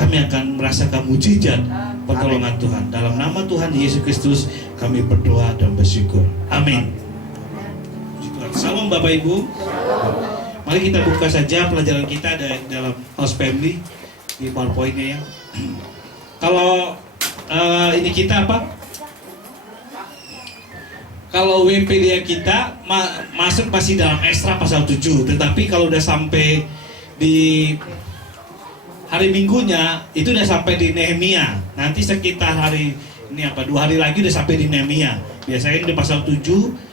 kami akan merasakan mujizat pertolongan Tuhan. Dalam nama Tuhan Yesus Kristus kami berdoa dan bersyukur. Amin. Salam Bapak Ibu. Mari kita buka saja pelajaran kita dalam House Family di PowerPoint-nya ya. Kalau ini kita apa? Kalau WPD kita masuk pasti dalam Esra pasal 7. Tetapi kalau udah sampai di hari Minggunya itu udah sampai di Nehemia. Nanti sekitar hari ini 2 hari lagi udah sampai di Nehemia. Biasanya di pasal 7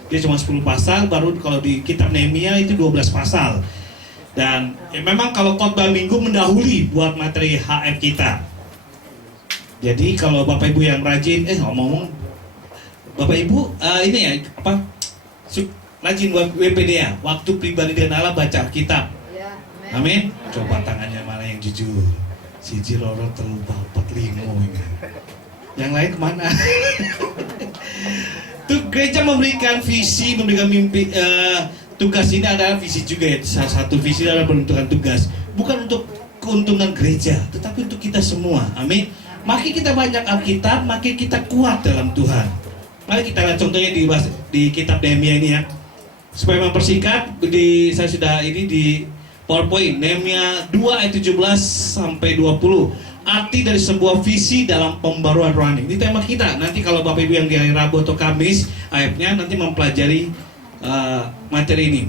dia cuma 10 pasal, baru kalau di kitab Nehemia itu 12 pasal. Dan memang kalau khotbah minggu mendahului buat materi HF kita. Jadi kalau Bapak Ibu yang rajin, ngomong Bapak Ibu ini ya rajin WPD ya, waktu pribadi dengan Allah baca kitab. Amin. Coba tangannya mana yang jujur. Si Jiroro terlalu 45 ini. Yang lain kemana? Tuh gereja memberikan visi, memberikan mimpi. Tugas ini adalah visi juga ya. Salah satu visi adalah menentukan tugas. Bukan untuk keuntungan gereja, tetapi untuk kita semua. Amin. Makin kita banyak Alkitab, makin kita kuat dalam Tuhan. Mari kita lihat contohnya di kitab Nehemia ini ya. Supaya mempersingkat, saya sudah ini di PowerPoint. Nehemia 2 ayat 17 sampai 20. Arti dari sebuah visi dalam pembaruan rohani. Ini tema kita. Nanti kalau Bapak Ibu yang di hari Rabu atau Kamis, ayatnya nanti mempelajari materi ini.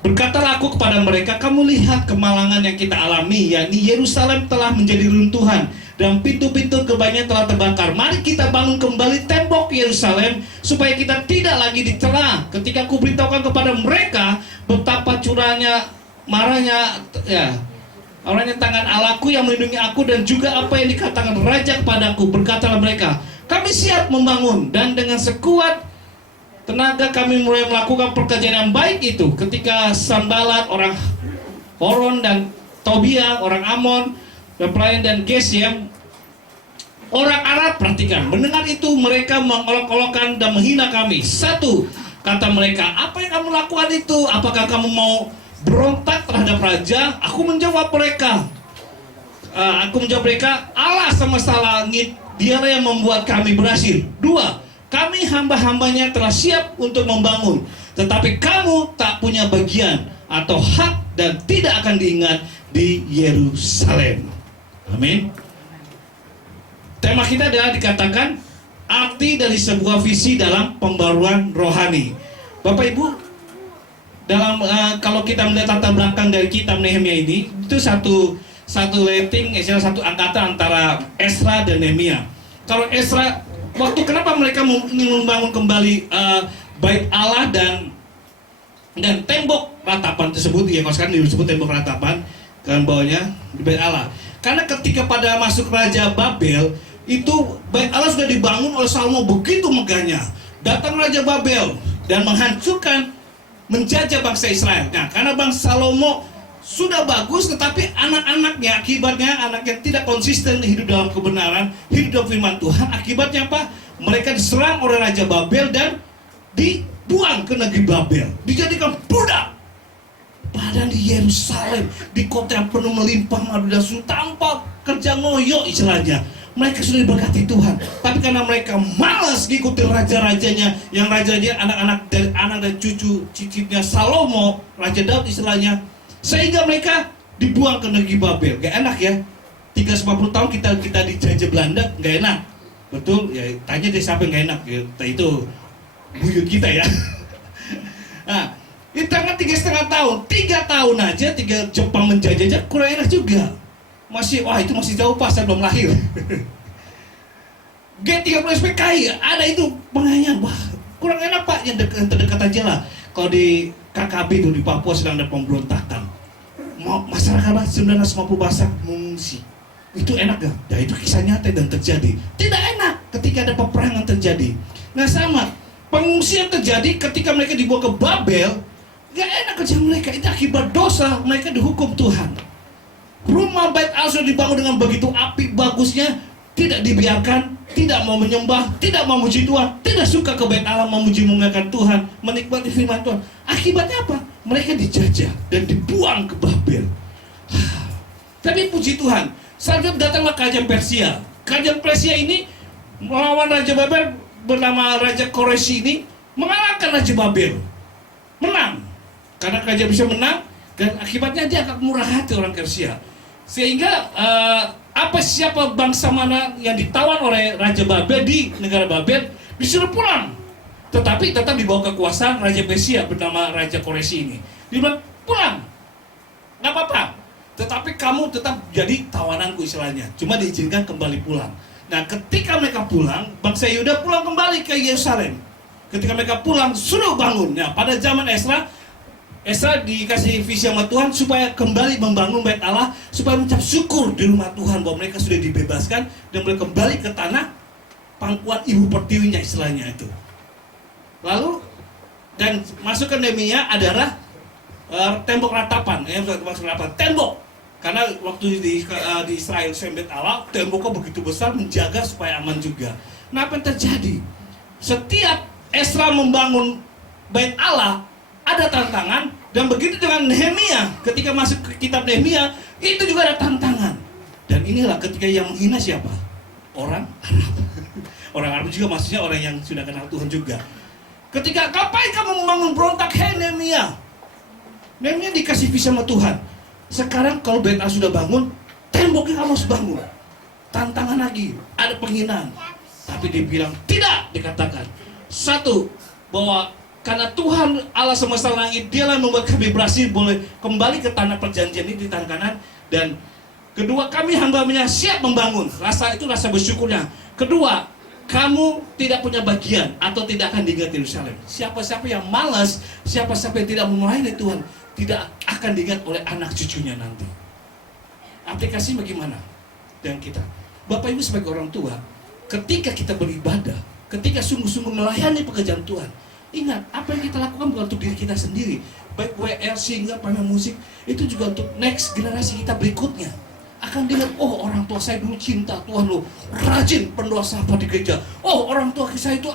Berkatalah aku kepada mereka, kamu lihat kemalangan yang kita alami, yakni Yerusalem telah menjadi runtuhan dan pintu-pintu gerbangnya telah terbakar. Mari kita bangun kembali tembok Yerusalem supaya kita tidak lagi dicela. Ketika aku beritahukan kepada mereka betapa curahnya marahnya orangnya tangan Allahku yang melindungi aku dan juga apa yang dikatakan raja kepadaku, berkatalah mereka, kami siap membangun dan dengan sekuat tenaga kami mulai melakukan pekerjaan yang baik itu. Ketika Sanballat orang Horon dan Tobia orang Amon dan pelayan dan Gesem orang Arab, perhatikan, mendengar itu mereka mengolok-olokkan dan menghina kami. Satu, kata mereka, apa yang kamu lakukan itu? Apakah kamu mau berontak terhadap raja? Aku menjawab mereka, Allah semesta langit, dialah yang membuat kami berhasil. Dua, kami hamba-hambanya telah siap untuk membangun, tetapi kamu tak punya bagian atau hak dan tidak akan diingat di Yerusalem. Amin. Tema kita adalah dikatakan arti dari sebuah visi dalam pembaruan rohani. Bapak Ibu, dalam kalau kita melihat latar belakang dari kitab Nehemia ini, itu satu rating, satu angkatan antara Esra dan Nehemia. Kalau Esra, waktu kenapa mereka ingin membangun kembali bait Allah dan tembok ratapan tersebut, ya kalau sekarang disebut tembok ratapan, kan bawahnya di bait Allah. Karena ketika pada masuk Raja Babel, itu bait Allah sudah dibangun oleh Salomo begitu megahnya. Datang Raja Babel dan menghancurkan, menjajah bangsa Israel. Nah, karena bangsa Salomo sudah bagus, tetapi anak-anaknya, akibatnya anak yang tidak konsisten hidup dalam kebenaran, hidup dalam firman Tuhan, akibatnya apa? Mereka diserang oleh Raja Babel dan dibuang ke negeri Babel, dijadikan budak. Padahal di Yerusalem, di kota yang penuh melimpah madu dan susu, tanpa kerja ngoyo istilahnya, mereka sudah diberkati Tuhan. Tapi karena mereka malas ngikutin raja-rajanya, yang rajanya anak-anak dari anak dan cucu cicitnya Salomo, Raja Daud istilahnya, sehingga mereka dibuang ke negeri Babel. Gak enak ya, 350 tahun kita dijajah Belanda, gak enak. Betul, ya tanya deh siapa yang gak enak ya, itu buyut kita ya. Nah, kita kan 3,5 tahun, 3 tahun aja, 3 Jepang menjajah kurang enak juga. Itu masih jauh pas, saya belum lahir. G30 SPKI, ada itu pengayaan, wah kurang enak Pak, yang terdekat aja lah. Kalau di KKB itu di Papua sedang ada pemberontakan, masyarakat 950 bahasa mengungsi. Itu enak gak? Ya itu kisah nyata dan terjadi. Tidak enak ketika ada peperangan terjadi. Nah sama, pengungsian terjadi ketika mereka dibawa ke Babel. Gak enak kerja mereka, itu akibat dosa, mereka dihukum Tuhan. Rumah bait Allah sudah dibangun dengan begitu apik bagusnya, tidak dibiarkan, tidak mau menyembah, tidak mau memuji Tuhan, tidak suka ke bait Allah, memuji memuliakan Tuhan, menikmati firman Tuhan. Akibatnya apa? Mereka dijajah dan dibuang ke Babel. Tapi puji Tuhan, Selanjutnya datanglah kerajaan Persia. Kerajaan Persia ini melawan Raja Babel bernama Raja Koreshi ini, mengalahkan Raja Babel. Menang. Karena kerajaan Persia menang, dan akibatnya dia agak murah hati orang Persia. Sehingga siapa bangsa mana yang ditawan oleh Raja Babel di negara Babel disuruh pulang. Tetapi tetap di bawah kekuasaan Raja Persia bernama Raja Koreshi ini. Dia bilang, pulang, nggak apa-apa. Tetapi kamu tetap jadi tawananku istilahnya. Cuma diizinkan kembali pulang. Nah, ketika mereka pulang, bangsa Yehuda pulang kembali ke Yerusalem. Ketika mereka pulang, suruh bangun. Nah, pada zaman Esra dikasih visi sama Tuhan supaya kembali membangun bait Allah, supaya mengucap syukur di rumah Tuhan bahwa mereka sudah dibebaskan dan mereka kembali ke tanah pangkuan ibu pertiwinya istilahnya itu. Lalu dan masuk ke Nehemia adalah tembok ratapan, tembok. Karena waktu di Israel sembet Allah, temboknya begitu besar menjaga supaya aman juga. Nah, apa yang terjadi? Setiap Esra membangun bait Allah ada tantangan, dan begitu dengan Nehemia, ketika masuk ke kitab Nehemia itu juga ada tantangan. Dan inilah ketika yang menghina siapa? Orang Arab. Orang Arab juga maksudnya orang yang sudah kenal Tuhan juga. Ketika ngapain kamu membangun berontak, hei Nehemia? Nehemia dikasih visi sama Tuhan. Sekarang kalau bait Allah sudah bangun, temboknya kamu harus bangun. Tantangan lagi, ada penghinaan. Tapi dia bilang tidak, dikatakan. Satu, bahwa karena Tuhan Allah semesta langit, dialah membuat kami berhasil boleh kembali ke tanah perjanjian ini di tanah Kanan. Dan kedua, kami hamba-Nya siap membangun. Rasa bersyukurnya. Kedua, kamu tidak punya bagian atau tidak akan diingat Yerusalem. Siapa-siapa yang malas, siapa-siapa yang tidak melayani Tuhan, tidak akan diingat oleh anak cucunya nanti. Aplikasi bagaimana dengan kita? Bapak Ibu sebagai orang tua, ketika kita beribadah, ketika sungguh-sungguh melayani pekerjaan Tuhan, ingat, apa yang kita lakukan bukan untuk diri kita sendiri. Baik WR, sehingga pemain musik, itu juga untuk next generasi kita berikutnya. Akan dilihat, oh orang tua saya dulu cinta Tuhan loh, rajin pendoa sahabat di gereja. Oh orang tua saya itu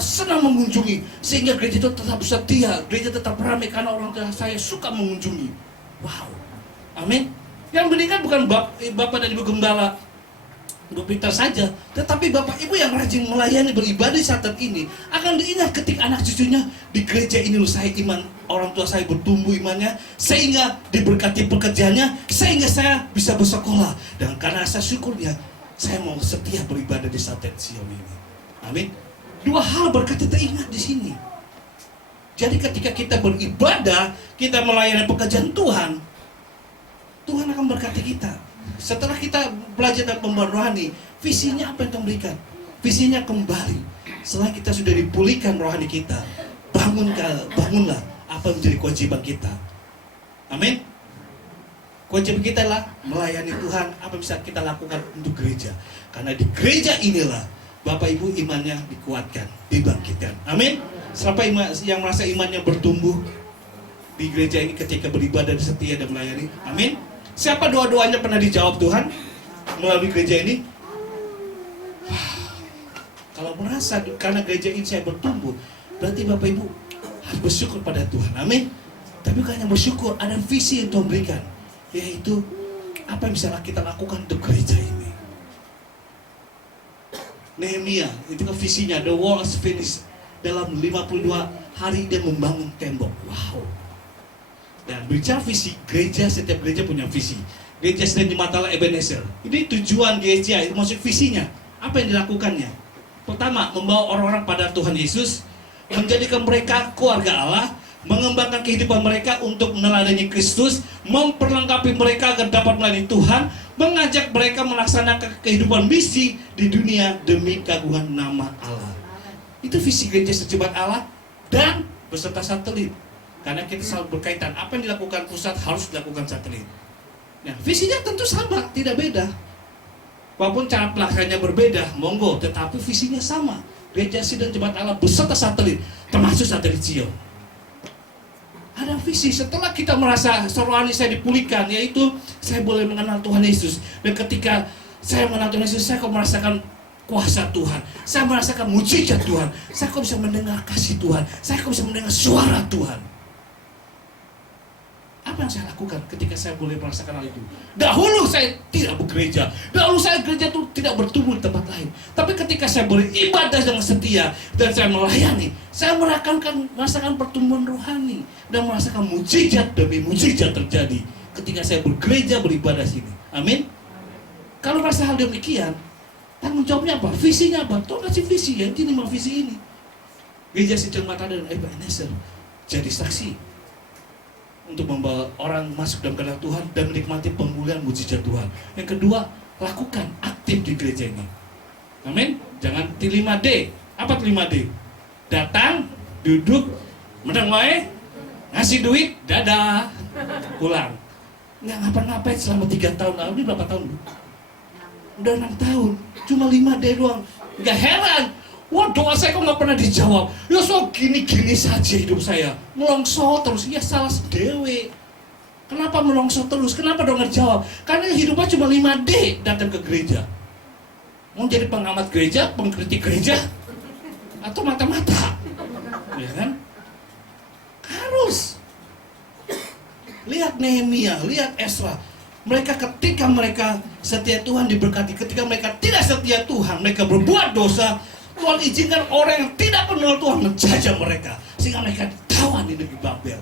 senang mengunjungi, sehingga gereja itu tetap setia, gereja tetap ramai karena orang tua saya suka mengunjungi. Wow, amin. Yang meninggal bukan bapak dan ibu gembala, Ibu Peter saja, tetapi bapak ibu yang rajin melayani beribadah saat ini akan diingat ketika anak cucunya di gereja ini loh, saya iman, orang tua saya bertumbuh imannya, sehingga diberkati pekerjaannya, sehingga saya bisa bersekolah, dan karena rasa syukurnya saya mau setia beribadah di Satet Sion ini. Amin. Dua hal berkat teringat di sini. Jadi ketika kita beribadah, kita melayani pekerjaan Tuhan, Tuhan akan berkati kita. Setelah kita belajar dan pembaruan rohani, visinya apa yang Tuhan berikan? Visinya kembali. Setelah kita sudah dipulihkan rohani kita, bangunlah apa yang menjadi kewajiban kita. Amin. Kewajiban kita adalah melayani Tuhan. Apa yang bisa kita lakukan untuk gereja? Karena di gereja inilah Bapak Ibu imannya dikuatkan, dibangkitkan. Amin. Siapa yang merasa imannya bertumbuh di gereja ini ketika beribadah, setia dan melayani? Amin. Siapa doa-doanya pernah dijawab Tuhan melalui gereja ini? Kalau merasa karena gereja ini saya bertumbuh, berarti Bapak Ibu harus bersyukur pada Tuhan. Amin. Tapi bukan hanya bersyukur, ada visi yang Tuhan berikan, yaitu apa yang bisa kita lakukan untuk gereja ini. Nehemia, itu kan visinya, the wall is finished. Dalam 52 hari dia membangun tembok. Wow. Dan bicara visi, gereja, setiap gereja punya visi. Gereja sedang di Matala Ebenezer. Ini tujuan gereja, itu maksud visinya. Apa yang dilakukannya? Pertama, membawa orang-orang pada Tuhan Yesus, menjadikan mereka keluarga Allah, mengembangkan kehidupan mereka untuk meneladani Kristus, memperlengkapi mereka agar dapat melayani Tuhan, mengajak mereka melaksanakan kehidupan misi di dunia demi keagungan nama Allah. Itu visi gereja sejumlah Allah dan beserta satelit. Karena kita selalu berkaitan, apa yang dilakukan pusat harus dilakukan satelit. Nah, visinya tentu sama, tidak beda. Walaupun cara pelaksananya berbeda, monggo, tetapi visinya sama. Gereja Sidang Jemaat Allah beserta satelit, termasuk satelit Sion. Ada visi, setelah kita merasa rohani saya dipulihkan, yaitu saya boleh mengenal Tuhan Yesus. Dan ketika saya mengenal Tuhan Yesus, saya kok merasakan kuasa Tuhan, saya merasakan mujizat Tuhan, saya kok bisa mendengar kasih Tuhan, saya kok bisa mendengar suara Tuhan. Apa yang saya lakukan? lakukan ketika saya boleh merasakan hal itu? Dahulu saya tidak bergereja, dahulu saya gereja itu tidak bertumbuh di tempat lain. Tapi ketika saya beribadah dengan setia dan saya melayani, saya merasakan pertumbuhan rohani dan merasakan mujizat demi mujizat terjadi ketika saya bergereja beribadah sini. Amin. Kalau merasa hal demikian, tanggung jawabnya apa? Visinya apa? Tuh kasih visi ya, ini 5 visi ini. Gereja Secermata dan Ebenezer jadi saksi untuk membawa orang masuk dalam kehendak Tuhan dan menikmati pemulihan mujizat Tuhan. Yang kedua, lakukan aktif di gereja ini. Amin. Jangan 5D. Apa 5D? Datang, duduk, menang wae, ngasih duit, dadah, pulang. Nggak ngapa-ngapain selama 3 tahun. Lalu ini berapa tahun? Udah 6 tahun. Cuma 5D doang. Nggak heran. Wah, doa saya kok nggak pernah dijawab. Ya so gini-gini saja hidup saya. Melongso terus. Ya salah sedewe. Kenapa melongso terus? Kenapa dong nggak jawab? Karena hidupnya cuma 5D datang ke gereja. Mau jadi pengamat gereja, pengkritik gereja, atau mata-mata. Ya kan? Harus. Lihat Nehemia, lihat Ezra. Mereka ketika mereka setia Tuhan diberkati. Ketika mereka tidak setia Tuhan, mereka berbuat dosa, Tuhan izinkan orang yang tidak kenal Tuhan menjajah mereka sehingga mereka ditawan di negeri Babel.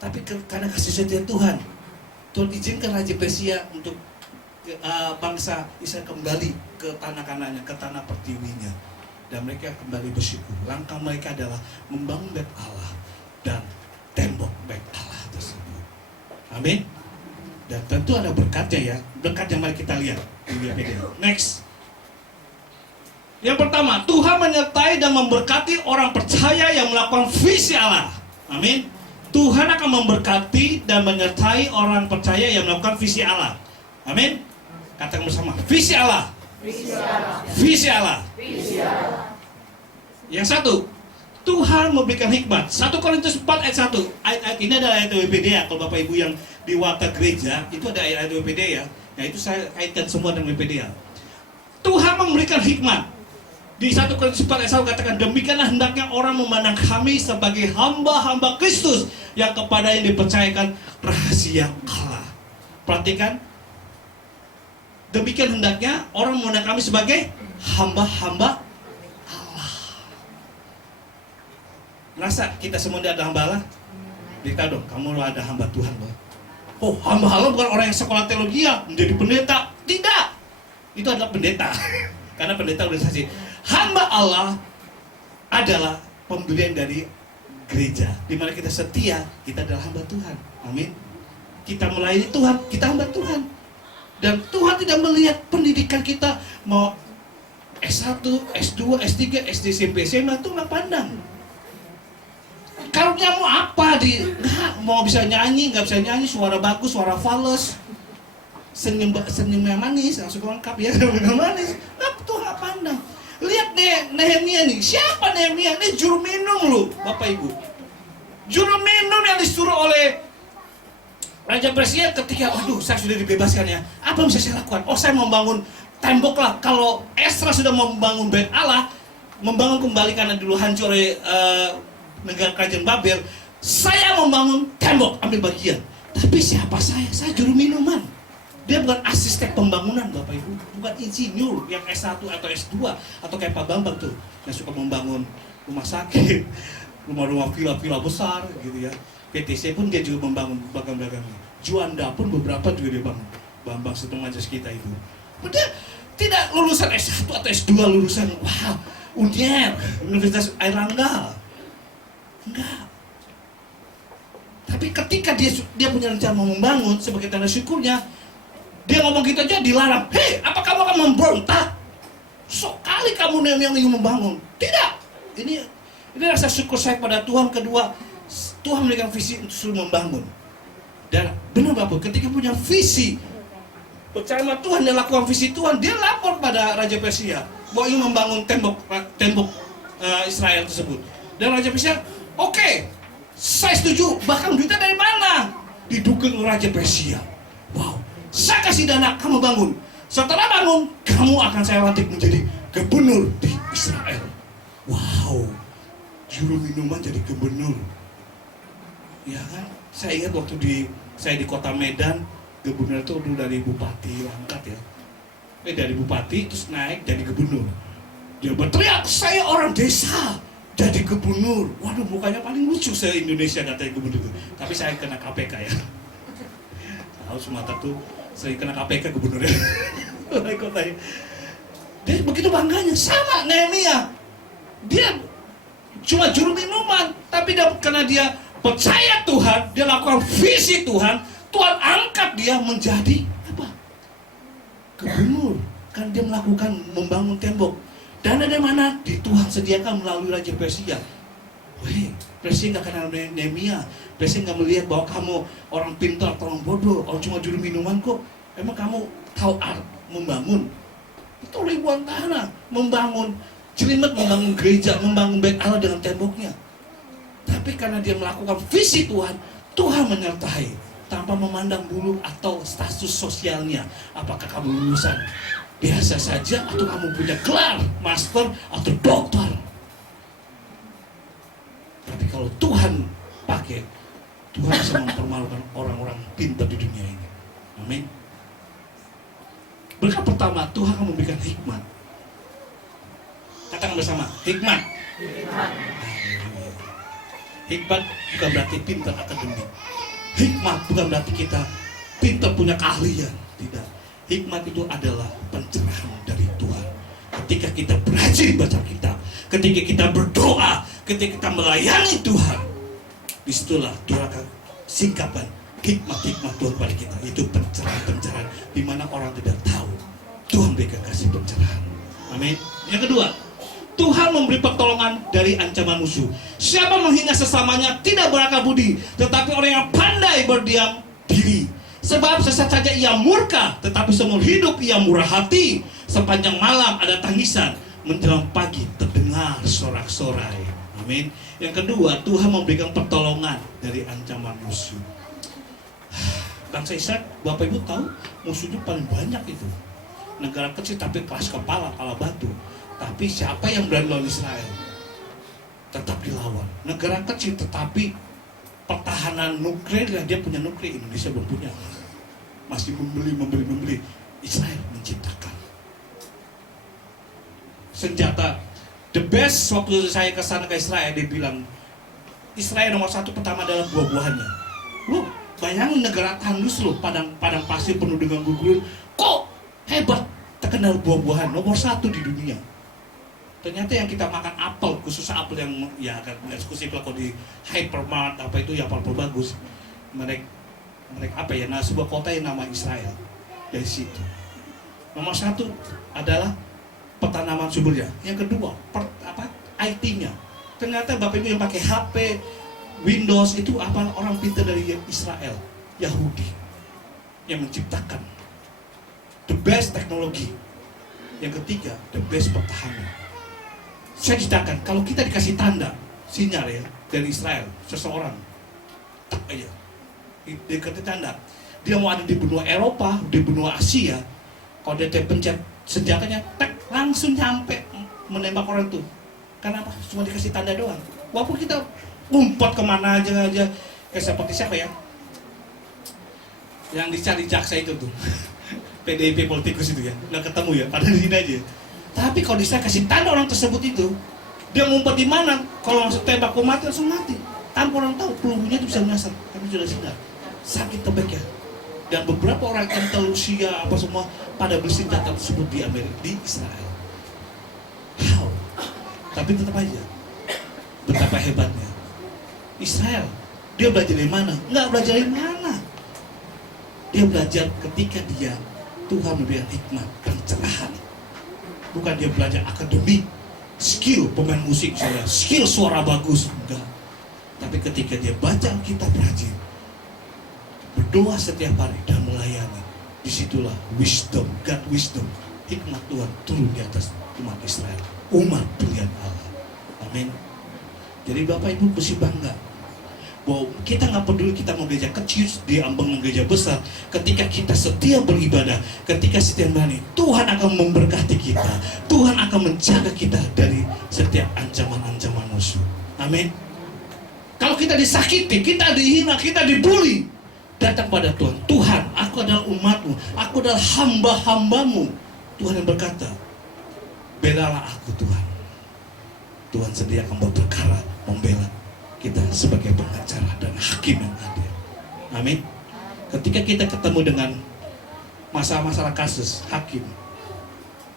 Tapi karena kasih setia Tuhan, Tuhan izinkan Raja Persia untuk bangsa Israel kembali ke tanah kanannya, ke tanah pertiwinya, dan mereka kembali bersyukur. Langkah mereka adalah membangun bait Allah dan tembok bait Allah tersebut. Amin. Dan tentu ada berkatnya ya. Berkatnya mari kita lihat di video. Next. Yang pertama, Tuhan menyertai dan memberkati orang percaya yang melakukan visi Allah. Amin. Tuhan akan memberkati dan menyertai orang percaya yang melakukan visi Allah. Amin. Katakan bersama, visi Allah. Visi Allah. Visi Allah. Visi Allah. Yang satu, Tuhan memberikan hikmat. 1 Korintus 4 ayat 1. Ayat ini adalah ayat WPD ya. Kalau Bapak Ibu yang di warta gereja, itu ada ayat WPD ya. Nah itu saya kaitkan semua dengan WPD ya. Tuhan memberikan hikmat. Di 1 Korintus 4 ayat 1 katakan, demikianlah hendaknya orang memandang kami sebagai hamba-hamba Kristus yang kepada yang dipercayakan rahasia Allah. Perhatikan, demikian hendaknya orang memandang kami sebagai hamba-hamba Allah. Merasa kita semua ada hamba Allah? Beritahu dong, kamu lo ada hamba Tuhan loh. Oh, hamba Allah bukan orang yang sekolah teologi ya, menjadi pendeta. Tidak, itu adalah pendeta. Karena pendeta organisasi. Hamba Allah adalah pembelian dari gereja, di mana kita setia, kita adalah hamba Tuhan. Amin. Kita melayani Tuhan, kita hamba Tuhan. Dan Tuhan tidak melihat pendidikan kita mau S1, S2, S3, SD, SMP, SMA, itu nggak pandang. Karunia mau apa nggak mau bisa nyanyi, nggak bisa nyanyi, suara bagus, suara fals, senyumnya manis, langsung lengkap ya, senyumnya manis. Nggak, Tuhan nggak pandang. Lihat Nehemia nih, siapa Nehemia? Ini juru minum loh, Bapak Ibu. Juru minum yang disuruh oleh Raja Persia ketika, waduh saya sudah dibebaskan ya. Apa yang bisa saya lakukan? Oh saya membangun tembok lah. Kalau Ezra sudah membangun bait Allah, membangun kembali karena dulu hancur oleh negara kerajaan Babel, saya membangun tembok, ambil bagian. Tapi siapa saya? Saya juru minuman. Dia bukan asisten pembangunan Bapak Ibu, bukan insinyur yang S1 atau S2 atau kayak Pak Bambang tuh yang suka membangun rumah sakit, rumah-rumah villa-villa besar gitu ya. PTC pun dia juga membangun belakang-belakangnya. Juanda pun beberapa juga dia bangun. Bambang Sutomajas kita itu. Dia tidak lulusan S1 atau S2, lulusan UNER, Universitas Airlangga. Enggak. Tapi ketika dia punya rencana mau membangun sebagai tanda syukurnya, dia ngomong gitu aja dilarang. Hei, apa kamu akan memberontak? Sok kali kamu yang ingin membangun. Tidak. Ini rasa syukur saya pada Tuhan. Kedua, Tuhan memberikan visi untuk suruh membangun. Dan benar Bapak, ketika punya visi, percaya sama Tuhan dan lakukan visi Tuhan, dia lapor pada Raja Persia bahwa ingin membangun tembok Israel tersebut. Dan Raja Persia, oke, saya setuju. Bahkan duitnya dari mana? Didukung oleh Raja Persia. Wow. Saya kasih dana, kamu bangun. Setelah bangun, kamu akan saya lantik menjadi gubernur di Israel. Wow, juru minuman jadi gubernur. Ya kan? Saya ingat waktu saya di kota Medan, gubernur itu dulu dari bupati angkat ya. Dari bupati terus naik jadi gubernur. Dia berteriak, saya orang desa jadi gubernur. Waduh, mukanya paling lucu se-Indonesia katanya gubernur itu. Tapi saya kena KPK ya. Tahu Sumatera tuh sering kena KPK gubernurnya. Kotanya. Dia begitu bangganya, sama Nehemia. Dia cuma juru minuman, tapi karena dia percaya Tuhan, dia lakukan visi Tuhan, Tuhan angkat dia menjadi apa? Gubernur. Kan dia melakukan membangun tembok. Dana dari mana? Di Tuhan sediakan melalui Raja Persia. Wih, Persia nggak kenal Nehemia. Persia nggak melihat bahwa kamu orang pintar atau orang bodoh, orang cuma juru minuman kok. Emang kamu tahu art membangun? Itu ribuan tanah membangun jelimet, membangun gereja, membangun bait Allah dengan temboknya. Tapi karena dia melakukan visi Tuhan, Tuhan menyertai tanpa memandang bulu atau status sosialnya. Apakah kamu lulusan biasa saja atau kamu punya gelar master atau doktor? Tapi kalau Tuhan pakai, Tuhan bisa mempermalukan orang-orang pintar di dunia ini. Amin. Berkat pertama, Tuhan akan memberikan hikmat. Katakan bersama, hikmat. Hikmat bukan berarti pintar akademik. Hikmat bukan berarti kita pintar punya keahlian. Tidak. Hikmat itu adalah pencerahan dari Tuhan. Ketika kita berhasil baca kitab, ketika kita berdoa, ketika kita melayani Tuhan, disitulah Tuhan akan singkapan hikmat-hikmat Tuhan pada kita. Itu pencerahan-pencerahan di mana orang tidak tahu. Tuhan berikan kasih pencerahan. Amin. Yang kedua, Tuhan memberi pertolongan dari ancaman musuh. Siapa menghina sesamanya tidak berakal budi, tetapi orang yang pandai berdiam diri. Sebab sesaat saja ia murka, tetapi seumur hidup ia murah hati. Sepanjang malam ada tangisan, menjelang pagi terdengar sorak-sorai. Amin. Yang kedua, Tuhan memberikan pertolongan dari ancaman musuh. Bangsa Israel, Bapak Ibu tahu, musuhnya paling banyak itu. Negara kecil tapi keras kepala batu. Tapi siapa yang berani lawan Israel? Tetap dilawan. Negara kecil tetapi pertahanan nuklir, dia punya nuklir, Indonesia belum punya. Masih membeli. Israel menciptakan senjata the best. Waktu saya ke sana ke Israel, dia bilang Israel nomor satu pertama adalah buah-buahannya. Loh, bayangin negara tandus loh, padang pasir penuh dengan gugur. Kok hebat, terkenal buah-buahan nomor satu di dunia. Ternyata yang kita makan apel, khusus apel yang ya agak eksklusif lah, kalau di hypermart apa itu ya apel bagus. Mereka apa ya? Nah, sebuah kota yang nama Israel dari situ. Nomor satu adalah petanaman suburnya. Yang kedua, IT-nya. Ternyata Bapak Ibu yang pakai HP, Windows itu apa? Orang pintar dari Israel, Yahudi, yang menciptakan the best teknologi. Yang ketiga, the best pertahanan. Saya ceritakan, kalau kita dikasih tanda, sinyal ya, dari Israel, seseorang, tak aja, dia kasih tanda, dia mau ada di benua Eropa, di benua Asia, kalau dia pencet senjatanya, tak langsung nyampe menembak orang tuh. Kenapa? Cuma dikasih tanda doang. Walaupun kita ngumpet kemana aja, kayak seperti siapa ya? Yang dicari jaksa itu tuh. PDIP politikus itu ya, nggak ketemu ya, padahal di sini aja. Tapi kalau saya kasih tanda orang tersebut itu, dia ngumpet di mana? Kalau langsung tembak mati, langsung mati. Tanpa orang tahu, pelurunya itu bisa menyasar. Kami sudah sadar, sakit tebaknya. Dan beberapa orang Andalusia apa semua pada bersenjata tersebut di Amerika, di Israel. How? Tapi tetap aja, betapa hebatnya Israel. Dia belajar dari mana? Nggak belajar dari mana. Dia belajar ketika Tuhan memberikan hikmat, pencerahan. Bukan dia belajar akademik, skill pemain musik saya, skill suara bagus, enggak. Tapi ketika dia baca Alkitab rajin, berdoa setiap hari dan melayani, disitulah wisdom, God wisdom, hikmat Tuhan turun di atas umat Israel, umat pilihan Allah. Amin. Jadi Bapak Ibu mesti bangga bahwa kita nggak peduli kita mau gereja kecil di ambang gereja besar. Ketika kita setia beribadah, ketika setia berani, Tuhan akan memberkati kita. Tuhan akan menjaga kita dari setiap ancaman-ancaman musuh. Amin. Kalau kita disakiti, kita dihina, kita dibully, datang pada Tuhan. Tuhan, aku adalah umatmu, aku adalah hamba-hambamu. Tuhan yang berkata, belalah aku Tuhan. Tuhan sendiri akan berperkara membela kita sebagai pengacara dan hakim yang adil. Amin. Ketika kita ketemu dengan masalah-masalah kasus, hakim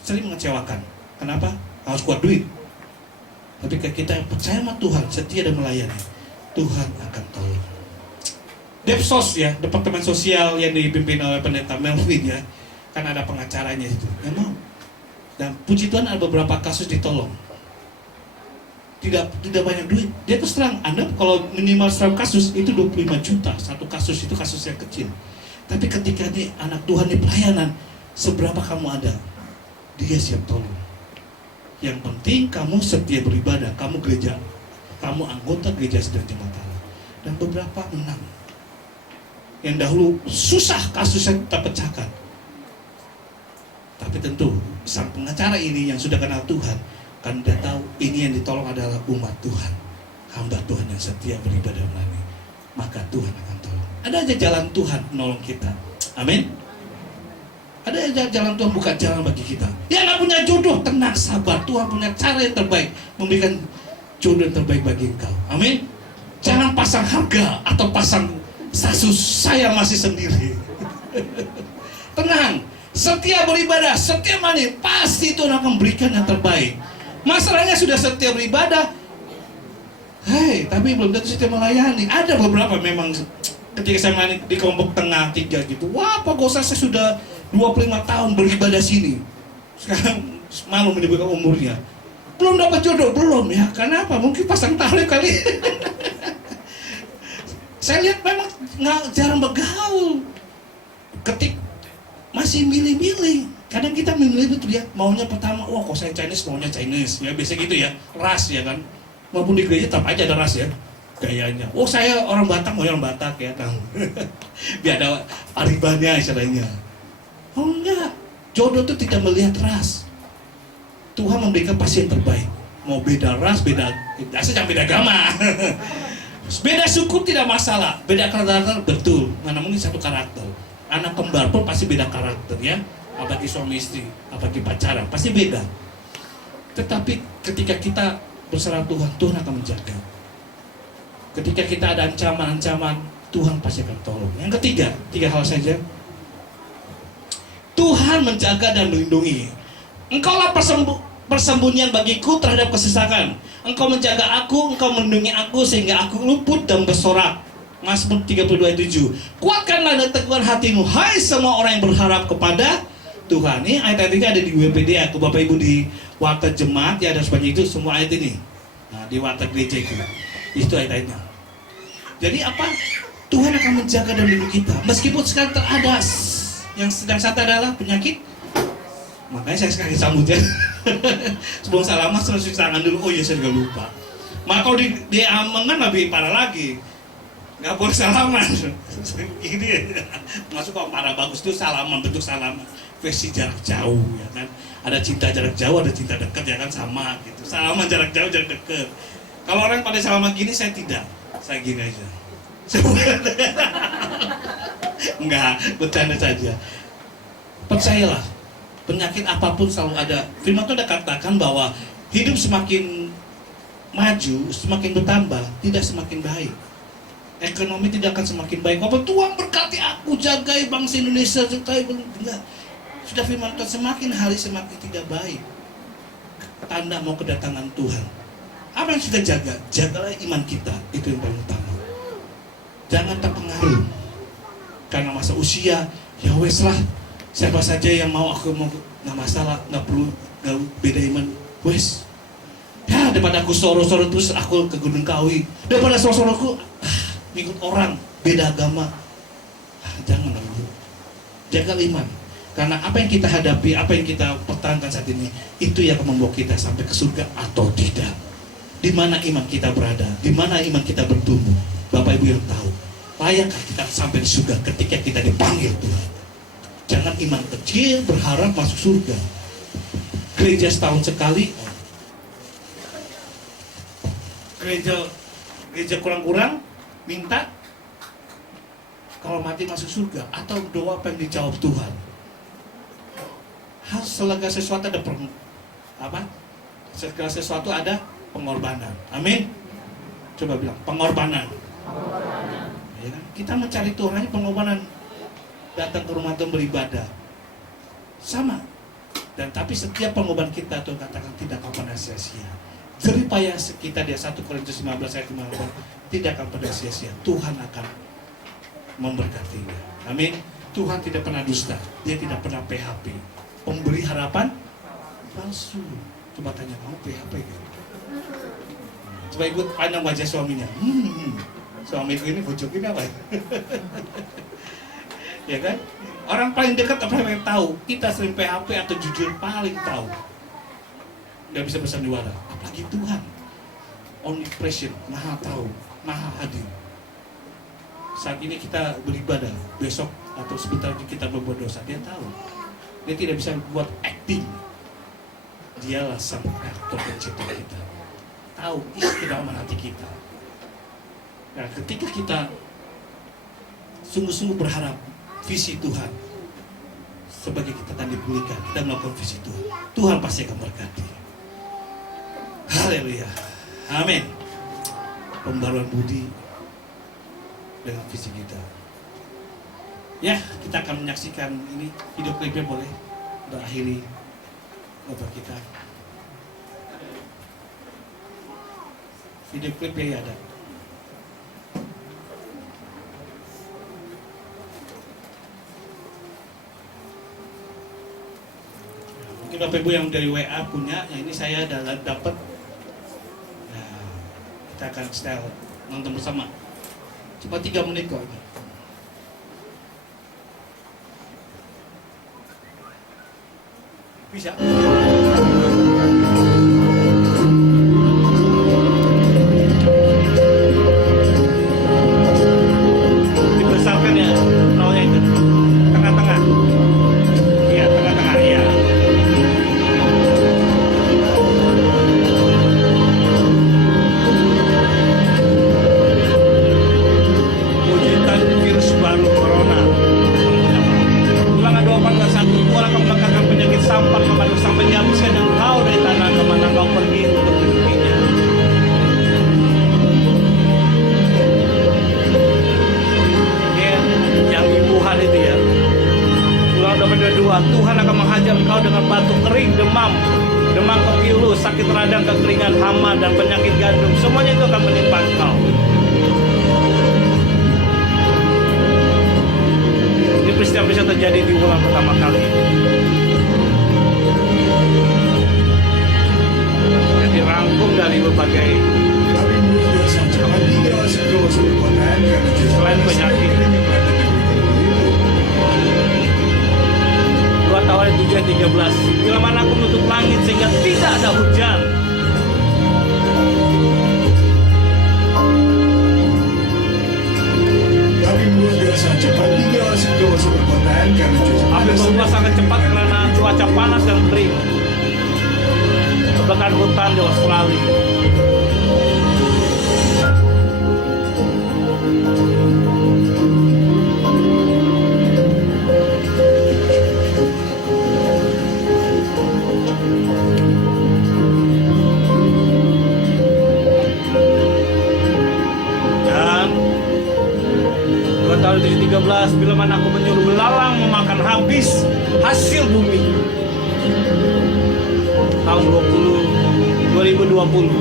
sering mengecewakan. Kenapa? Harus kuat duit. Tapi ketika kita percaya sama Tuhan, setia dan melayani, Tuhan akan tolong. Depsos ya, Departemen Sosial yang dipimpin oleh Pendeta Melvin ya, kan ada pengacaranya itu. Memang. Dan puji Tuhan ada beberapa kasus ditolong. Tidak banyak duit. Dia terus terang, Anda kalau minimal 100 kasus itu 25 juta. Satu kasus itu kasus yang kecil. Tapi ketika nih anak Tuhan di pelayanan, seberapa kamu ada, dia siap tolong. Yang penting kamu setia beribadah, kamu gereja, kamu anggota gereja sedang jemaat Allah. Dan beberapa menang. Yang dahulu susah kasusnya kita pecahkan. Tapi tentu sang pengacara ini yang sudah kenal Tuhan, kan dia tahu ini yang ditolong adalah umat Tuhan, hamba Tuhan yang setia beribadah melayani. Maka Tuhan akan tolong. Ada aja jalan Tuhan menolong kita. Amin. Ada aja jalan Tuhan buka jalan bagi kita. Yang nggak punya jodoh, tenang, sabar. Tuhan punya cara yang terbaik memberikan jodoh yang terbaik bagi engkau. Amin. Jangan pasang harga atau pasang status saya masih sendiri. Tenang, setia beribadah, setia melayani, pasti Tuhan akan berikan yang terbaik. Masalahnya sudah setia beribadah, tapi belum tentu setia melayani. Ada beberapa memang ketika saya melayani di kelompok tengah 3 gitu, wah Pak Gosa saya sudah 25 tahun beribadah sini, sekarang malu menyebutkan umurnya, belum dapat jodoh, belum ya, kenapa? Mungkin pasang tarif kali. Saya lihat memang jarang bergaul, ketik masih milih-milih. Kadang kita memilih betul ya, maunya pertama, wah kok saya Chinese, maunya Chinese, ya biasa gitu ya, ras ya kan, maupun di gereja tetap aja ada ras ya, gayanya. Oh saya orang Batak, mau orang Batak ya, tahu, biar ada aribannya istilahnya. Oh enggak, jodoh itu tidak melihat ras. Tuhan memberikan pasti yang terbaik. Mau beda ras, beda, asal jangan beda agama. Beda suku tidak masalah, beda karakter betul, mana mungkin satu karakter. Anak kembar pun pasti beda karakter ya. Apalagi suami istri, apalagi pacaran, pasti beda. Tetapi ketika kita berserah Tuhan, Tuhan akan menjaga. Ketika kita ada ancaman-ancaman, Tuhan pasti akan tolong. Yang ketiga, 3 hal saja. Tuhan menjaga dan melindungi. Engkaulah persembunyian bagiku terhadap kesesakan. Engkau menjaga aku, engkau melindungi aku sehingga aku luput dan bersorak. Mazmur 32 ayat 7. Kuatkanlah dan teguhkan hatimu, hai semua orang yang berharap kepada Tuhan. Ini ayat-ayat ini ada di WPD aku, Bapak Ibu di warta jemaat ya, dan sebagainya, itu semua ayat ini. Nah, di warta gereja itu ayat-ayatnya. Jadi apa? Tuhan akan menjaga dan melindungi kita. Meskipun sekarang ada yang sedang satu adalah penyakit. Makanya saya sekali sambut ya. Sebelum salaman saya cuci tangan dulu. Oh iya, saya juga lupa. Maka kalau di Ameng kan lebih parah lagi. Nggak boleh salaman. Gini ya. Masuk kalau parah bagus itu salaman, bentuk salaman versi jarak jauh ya kan. Ada cinta jarak jauh, ada cinta dekat ya kan, sama gitu. Salaman jarak jauh, jarak dekat. Kalau orang pada salaman gini, saya tidak. Saya gini aja. Enggak, bercanda saja. Percayalah, penyakit apapun selalu ada. Firman Tuhan katakan bahwa hidup semakin maju, semakin bertambah, tidak semakin baik. Ekonomi tidak akan semakin baik. Walaupun Tuhan berkati aku, jagai bangsa Indonesia, enggak. Sudah firman Tuhan, semakin hari semakin tidak baik. Tanda mau kedatangan Tuhan. Apa yang kita jaga? Jagalah iman kita, itu yang paling utama. Jangan terpengaruh karena masa usia. Ya wes lah, siapa saja yang mau aku mau, nggak masalah, nggak perlu nggak beda iman. Wes, ya daripada aku soro-soro terus aku ke Gunung Kawi, daripada soro-soroku ngikut orang beda agama. Jangan dulu, jaga iman. Karena apa yang kita hadapi, apa yang kita pertahankan saat ini, itu yang akan membawa kita sampai ke surga atau tidak. Di mana iman kita berada, di mana iman kita bertumbuh. Bapak Ibu yang tahu, layakkah kita sampai di surga ketika kita dipanggil Tuhan? Jangan iman kecil berharap masuk surga. Gereja setahun sekali, gereja gereja kurang-kurang, minta kalau mati masuk surga, atau doa pengen dijawab Tuhan. Segala sesuatu ada segala sesuatu ada pengorbanan. Amin. Coba bilang pengorbanan. Ya kan? Kita mencari Tuhan hanya pengorbanan. Datang ke rumah Tuhan beribadah sama. Dan tapi setiap pengorbanan kita, Tuhan katakan tidak akan pernah sia-sia. Jerih payah kita di 1 Korintus 15 ayat 15 tidak akan pernah sia-sia. Tuhan akan memberkatinya. Amin. Tuhan tidak pernah dusta. Dia tidak pernah PHP. Pemberi harapan palsu. Coba tanya, kamu PHP kan? Coba ikut pandang wajah suaminya. Suamiku ini bujukin apa ya? Ya kan? Orang paling dekat apa yang tahu? Kita sering PHP atau jujur paling tahu. Nggak bisa bersandiwara. Apalagi Tuhan. Omnipresent, maha tahu, maha hadir. Saat ini kita beribadah, besok atau sebentar lagi kita berbuat dosa. Dia tahu. Dia tidak bisa buat acting. Dialah sang aktor pencipta kita. Tahu isi kedalam hati kita. Nah, ketika kita sungguh-sungguh berharap visi Tuhan sebagai kita tadi menikah, kita melakukan visi Tuhan, Tuhan pasti akan berkati. Haleluya, amin. Pembaruan budi dengan visi kita. Ya, kita akan menyaksikan ini video klipnya, boleh berakhiri khotbah kita. Video klipnya ya ada. Mungkin Bapak Ibu yang dari WA punya, yang ini saya dapat. Nah, kita akan style nonton bersama. Cuma 3 menit kok. Bisa. Dibesarkan ya, nolnya itu. Tengah-tengah. Iya, tengah-tengah, iya. Mujitan virus baru corona. Ulangan 2:41, orang akan melekatkan penyakit sampar kepada sampai dihabiskan engkau dari tanah kemana kau pergi untuk hidupnya. Yang imbuhan itu ya. Ulangan 2:22, Tuhan akan menghajar engkau dengan batu kering, demam kepilu, sakit radang, kekeringan, hama dan penyakit gandum. Semuanya itu akan menimpa engkau. Ini peristiwa bisa terjadi di bulan pertama kali. Yang dirangkum dari berbagai selain penyakit. 2 Tawarik 7:13. Bila mana aku menutup langit sehingga tidak ada hujan. Api berubah sangat cepat karena cuaca panas dan kering. Kebakaran hutan di Australia. Dan 2 Tawarik 7:13, bila mana aku menyuruh belalang memakan habis hasil bumi. Tahun 2020.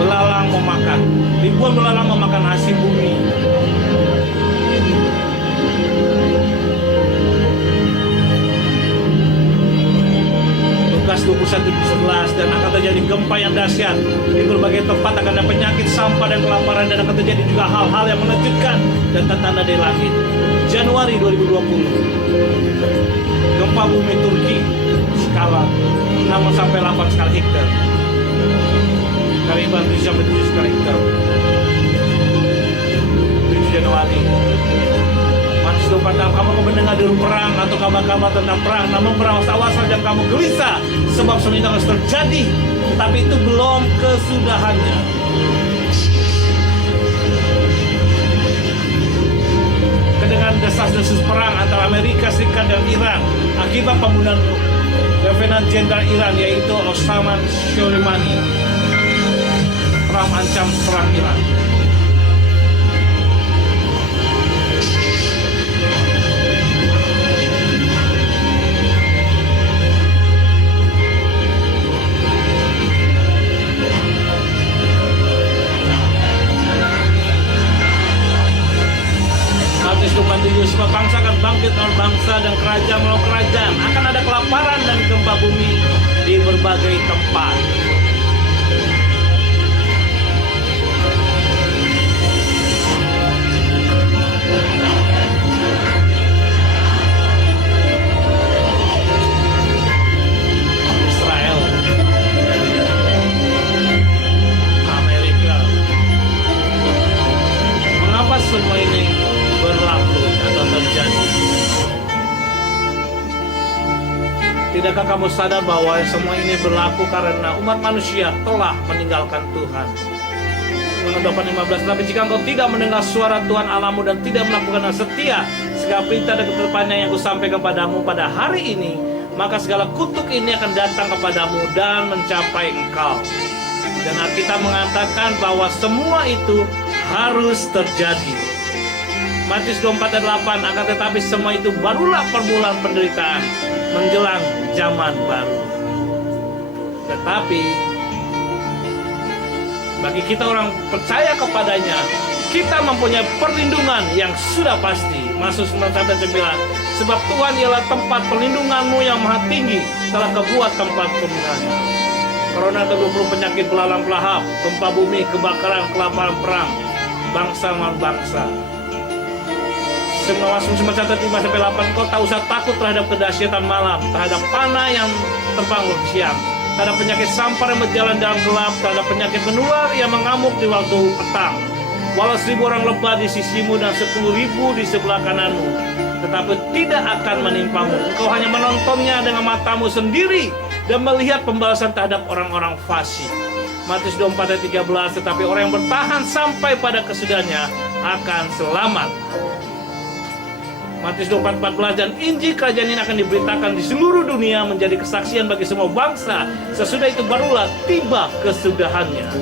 Belalang memakan, ribuan belalang memakan hasil bumi. Lukas 21:11, dan akan terjadi gempa yang dahsyat di berbagai tempat, akan ada penyakit, sampah dan kelaparan, dan akan terjadi juga hal-hal yang menakjubkan dan tanda dari langit. Januari 2020, gempa bumi Turki skala 6-8 skala Richter, Taliban 7-7 skala Richter. 7 Januari, Matius 24, kamu mendengar deru perang atau kabar-kabar tentang perang, namun berawas-awas jangan kamu gelisah, sebab semua itu harus terjadi, tetapi itu belum kesudahannya. Dengan desas-desus perang antara Amerika Serikat dan Iran akibat pembunuhan Letnan Jenderal Iran yaitu Osama Soleimani, Trump ancam serang Iran. Semua bangsa akan bangkit oleh bangsa dan kerajaan melawan kerajaan. Akan ada kelaparan dan gempa bumi di berbagai tempat. Israel, Amerika. Mengapa semua ini berlaku atau terjadi? Tidakkah kamu sadar bahwa semua ini berlaku karena umat manusia telah meninggalkan Tuhan? Menurut 15, tapi jika engkau tidak mendengar suara Tuhan Allahmu dan tidak melakukan dengan setia segala perintah dan ketetapannya yang kusampaikan kepadamu pada hari ini, maka segala kutuk ini akan datang kepadamu dan mencapai engkau. Dan Alkitab mengatakan bahwa semua itu harus terjadi. Matius 24 ayat 8, akan tetapi semua itu barulah permulaan penderitaan menjelang zaman baru. Tetapi bagi kita orang percaya kepadanya, kita mempunyai perlindungan yang sudah pasti. Mazmur 91 ayat 9, sebab Tuhan ialah tempat perlindunganmu yang maha tinggi, telah kebuat tempat perlindungannya. Corona ke-20, penyakit belalang pelahap, gempa bumi, kebakaran, kelaparan, perang, bangsa melawan bangsa. Semua Mazmur 91 5-8, kau tak usah takut terhadap kedahsyatan malam, terhadap panah yang terbang siang, terhadap penyakit sampar yang berjalan dalam gelap, terhadap penyakit menular yang mengamuk di waktu petang. Walau 1000 orang lebah di sisimu dan 10.000 di sebelah kananmu, tetapi tidak akan menimpamu. Engkau hanya menontonnya dengan matamu sendiri dan melihat pembalasan terhadap orang-orang fasik. Matius 24 ayat 13, tetapi orang yang bertahan sampai pada kesudahannya akan selamat. Matius 24:14, dan Injil kerajaan ini akan diberitakan di seluruh dunia menjadi kesaksian bagi semua bangsa. Sesudah itu barulah tiba kesudahannya.